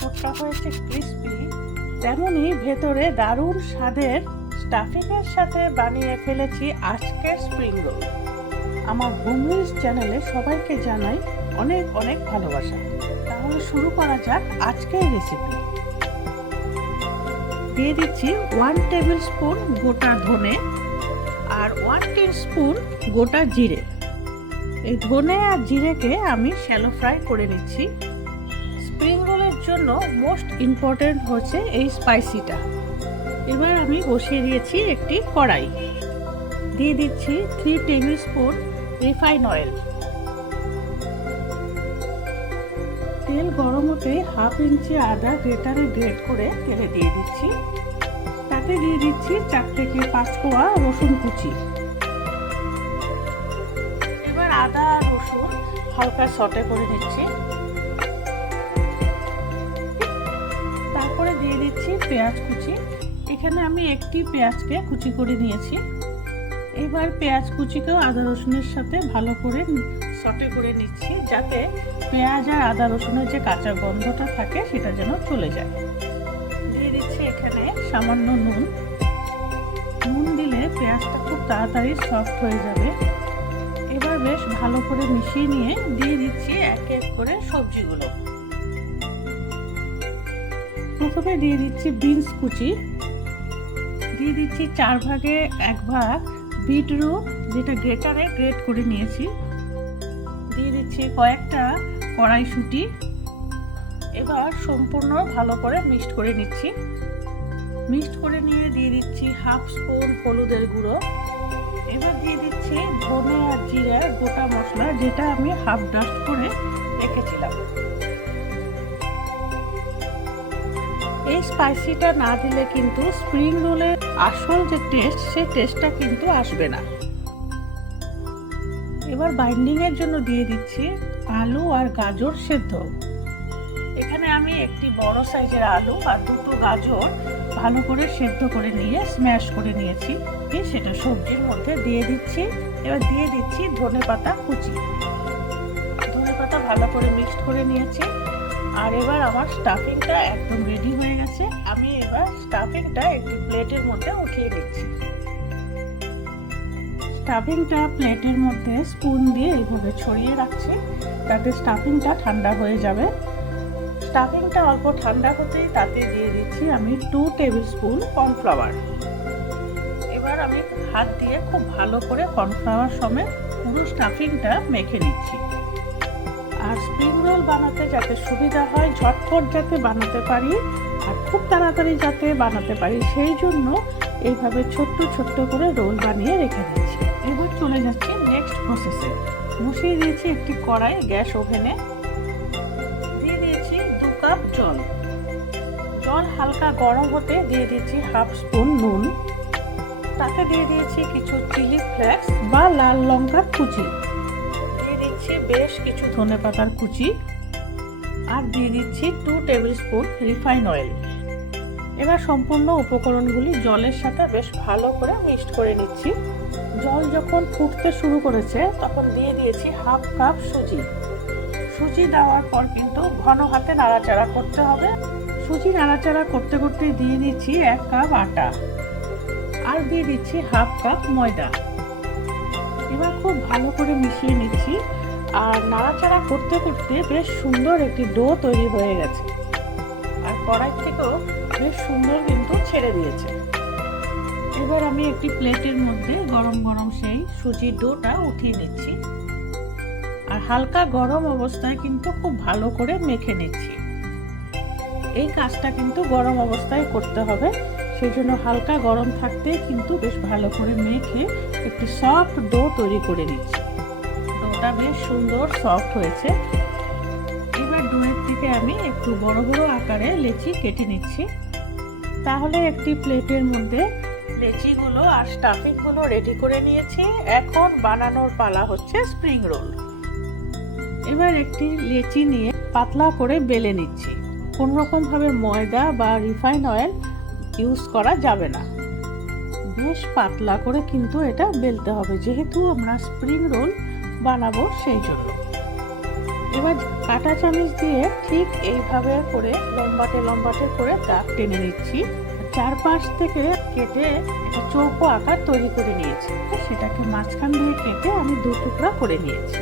উপরটা হয়েছে ক্রিস্পি তেমনই ভেতরে দারুণ স্বাদের স্টাফিংয়ের সাথে বানিয়ে ফেলেছি আজকের স্প্রিং রোল আমার হোমলিস চ্যানেলে সবাইকে জানাই অনেক অনেক ভালোবাসা। তাহলে শুরু করা যাক আজকের রেসিপি দিয়ে দিচ্ছি ওয়ান টেবিল স্পুন গোটা ধনে আর ওয়ান টেবিল স্পুন গোটা জিরে। এই ধনে আর জিরেকে আমি শ্যালো ফ্রাই করে নিচ্ছি। জন্য মোস্ট ইম্পর্টেন্ট হচ্ছে এই স্পাইসিটা এবার আমি বসিয়ে দিয়েছি একটি কড়াই। দিয়ে দিচ্ছি three tablespoon refine oil তেল গরম হতে হাফ ইঞ্চি আদা গ্রেটারে গ্রেট করে তেলে দিয়ে দিচ্ছি। তাতে দিয়ে দিচ্ছি চার থেকে পাঁচ কোয়া রসুন কুচি। এবার আদা রসুন হালকা সটে করে দিচ্ছি দিয়ে দিচ্ছি পেঁয়াজ কুচি। এখানে আমি একটি পেঁয়াজকে কুচি করে নিয়েছি। এবার পেঁয়াজ কুচিকেও আদা রসুনের সাথে ভালো করে সটে করে নিচ্ছি যাতে পেঁয়াজ আর আদা রসুনের যে কাঁচা গন্ধটা থাকে সেটা যেন চলে যায়। দিয়ে দিচ্ছি এখানে সামান্য নুন। নুন দিলে পেঁয়াজটা খুব তাড়াতাড়ি সফট হয়ে যাবে। এবার বেশ ভালো করে মিশিয়ে নিয়ে দিয়ে দিচ্ছি এক এক করে সবজিগুলো। প্রথমে দিয়ে দিচ্ছি বিনস কুচি। দিয়ে দিচ্ছি চার ভাগে এক ভাগ বিটরুট, যেটা গ্রেটারে গ্রেট করে নিয়েছি। দিয়ে দিচ্ছি কয়েকটা কড়াইশুঁটি। এবার সম্পূর্ণ ভালো করে মিক্সড করে নিচ্ছি। মিক্সড করে নিয়ে দিয়ে দিচ্ছি হাফ স্পুন হলুদের গুঁড়ো। এবার দিয়ে দিচ্ছি ধনে আর জিরা গোটা মশলা, যেটা আমি হাফ ডাস্ট করে রেখেছিলাম। এই স্পাইসিটা না দিলে কিন্তু স্প্রিং রোলের আসল যে টেস্ট সেই টেস্টটা কিন্তু আসবে না। এবার বাইন্ডিং এর জন্য দিয়ে দিচ্ছি আলু আর গাজর সেদ্ধ। এখানে আমি একটি বড় সাইজের আলু আর দুটো গাজর ভালো করে সেদ্ধ করে নিয়ে স্ম্যাশ করে নিয়েছি। সেটা সবজির মধ্যে দিয়ে দিচ্ছি। এবার দিয়ে দিচ্ছি ধনে পাতা কুচি। ধনে পাতা ভালো করে মিক্সড করে নিয়েছি। আর এবার আমার স্টাফিংটা একদম স্টাফিংটা একটি প্লেটের মধ্যে উঠিয়ে দিচ্ছি। স্টাফিংটা প্লেটের মধ্যে স্পুন দিয়ে এইভাবে ছড়িয়ে রাখছি, তাতে স্টাফিংটা ঠান্ডা হয়ে যাবে। স্টাফিংটা অল্প ঠান্ডা হতেই তাতে দিয়ে দিচ্ছি আমি টু টেবিল স্পুন কর্নফ্লাওয়ার এবার আমি হাত দিয়ে খুব ভালো করে কর্নফ্লাওয়ার সমেত পুরো স্টাফিংটা মেখে নিচ্ছি। আর স্প্রিং রোল বানাতে যাতে সুবিধা হয়, ঝটফট যাতে বানাতে পারি খুব তাড়াতাড়ি যাতে বানাতে পারি, সেই জন্য এইভাবে ছোট্ট ছোট্ট করে রোল বানিয়ে রেখে দিচ্ছি এবার চলে যাচ্ছি নেক্সট প্রসেসে বসিয়ে দিয়েছি একটি কড়াই গ্যাস ওভেনে। দিয়ে দিয়েছি দু কাপ জল। জল হালকা গরম হতে দিয়ে দিয়েছি হাফ স্পুন নুন। তাতে দিয়ে দিয়েছি কিছু চিলি ফ্লেক্স বা লাল লঙ্কার কুচি। দিয়ে দিচ্ছি বেশ কিছু ধনে পাতার কুচি। আর দিয়ে দিচ্ছি two tablespoon refine oil এবার সম্পূর্ণ উপকরণগুলি জলের সাথে বেশ ভালো করে মিক্সড করে নিচ্ছি। জল যখন ফুটতে শুরু করেছে, তখন দিয়ে দিয়েছি হাফ কাপ সুজি। সুজি দেওয়ার পর কিন্তু ঘন হাতে নাড়াচাড়া করতে হবে। সুজি নাড়াচাড়া করতে করতে দিয়ে দিচ্ছি এক কাপ আটা আর দিয়ে দিচ্ছি হাফ কাপ ময়দা। এবার খুব ভালো করে মিশিয়ে নিচ্ছি। আর নাড়াচাড়া করতে করতে বেশ সুন্দর একটি ডো তৈরি হয়ে গেছে। কড়াই থেকেও বেশ সুন্দর কিন্তু ছেড়ে দিয়েছে। এবার আমি একটি প্লেটের মধ্যে গরম গরম সেই সুজির ডোটা উঠিয়ে নিচ্ছি। আর হালকা গরম অবস্থায় কিন্তু খুব ভালো করে মেখে নিচ্ছি। এই কাজটা কিন্তু গরম অবস্থায় করতে হবে সেই জন্য হালকা গরম থাকতে কিন্তু বেশ ভালো করে মেখে একটি সফট ডো তৈরি করে নিচ্ছি। ডোটা বেশ সুন্দর সফট হয়েছে। থেকে আমি একটু বড় বড় আকারে লেচি কেটে নিচ্ছি। তাহলে একটি প্লেটের মধ্যে লেচিগুলো আর স্টাফিংগুলো রেডি করে নিয়েছি। এখন বানানোর পালা হচ্ছে স্প্রিং রোল। এবার একটি লেচি নিয়ে পাতলা করে বেলে নিচ্ছি। কোনো রকমভাবে ময়দা বা রিফাইন অয়েল ইউজ করা যাবে না। বেশ পাতলা করে কিন্তু এটা বেলতে হবে। যেহেতু আমরা স্প্রিং রোল বানাবো সেই জন্য। এবার কাঁটা চামিচ দিয়ে ঠিক এইভাবে করে লম্বাটে লম্বাটে করে দাগ টেনে নিচ্ছি। চারপাশ থেকে কেটে একটা চৌকো আকার তৈরি করে নিয়েছি। সেটাকে মাঝখান দিয়ে কেটে আমি দু টুকরা করে নিয়েছি।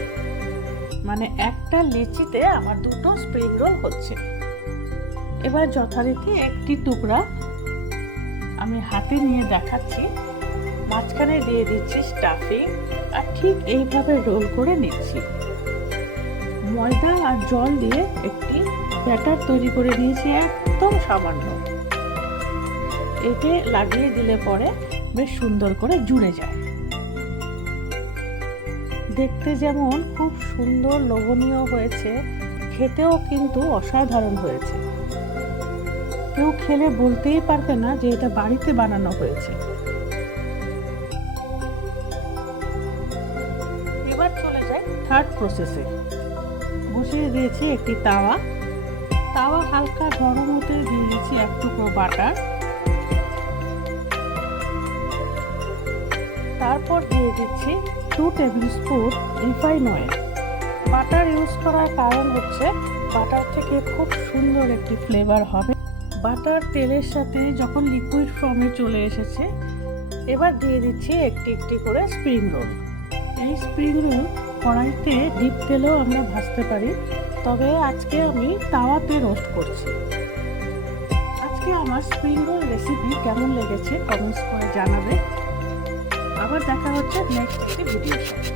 মানে একটা লিচিতে আমার দুটো স্প্রিং রোল হচ্ছে। এবার যথারীতি একটি টুকরা আমি হাতে নিয়ে দেখাচ্ছি। মাঝখানে দিয়ে দিচ্ছি স্টাফিং আর ঠিক এইভাবে রোল করে নিচ্ছি। ময়দা আর জল দিয়ে একটি ব্যাটার তৈরি করে নিয়েছি একদম সামান্য। এতে লাগিয়ে দিলে পরে বেশ সুন্দর করে জুড়ে যায়। দেখতে যেমন খুব সুন্দর লোভনীয় হয়েছে, খেতেও কিন্তু অসাধারণ হয়েছে। কেউ খেলে বলতেই পারবে না যে এটা বাড়িতে বানানো হয়েছে। এবার চলে যাই থার্ড প্রসেসে বসিয়ে দিয়েছি একটি তাওয়া। তাওয়া হালকা গরম হতে দিয়ে দিয়েছি এক টুকরো বাটার। তারপর দিয়ে দিচ্ছি two tablespoon refine oil butter use করার কারণ হচ্ছে বাটার থেকে খুব সুন্দর একটি ফ্লেভার হবে। বাটার তেলের সাথে যখন লিকুইড ফর্মে চলে এসেছে, এবার দিয়ে দিচ্ছি একটি একটি করে স্প্রিং রোল এই স্প্রিং রোল কড়াইতে ডিপ তেলেও আমরা ভাজতে পারি। তবে আজকে আমি তাওয়াতে রোস্ট করছি। আজকে আমার স্প্রিং রোল রেসিপি কেমন লেগেছে কমেন্টস করে জানাবে। আবার দেখা হচ্ছে নেক্সট একটি ভিডিওর সাথে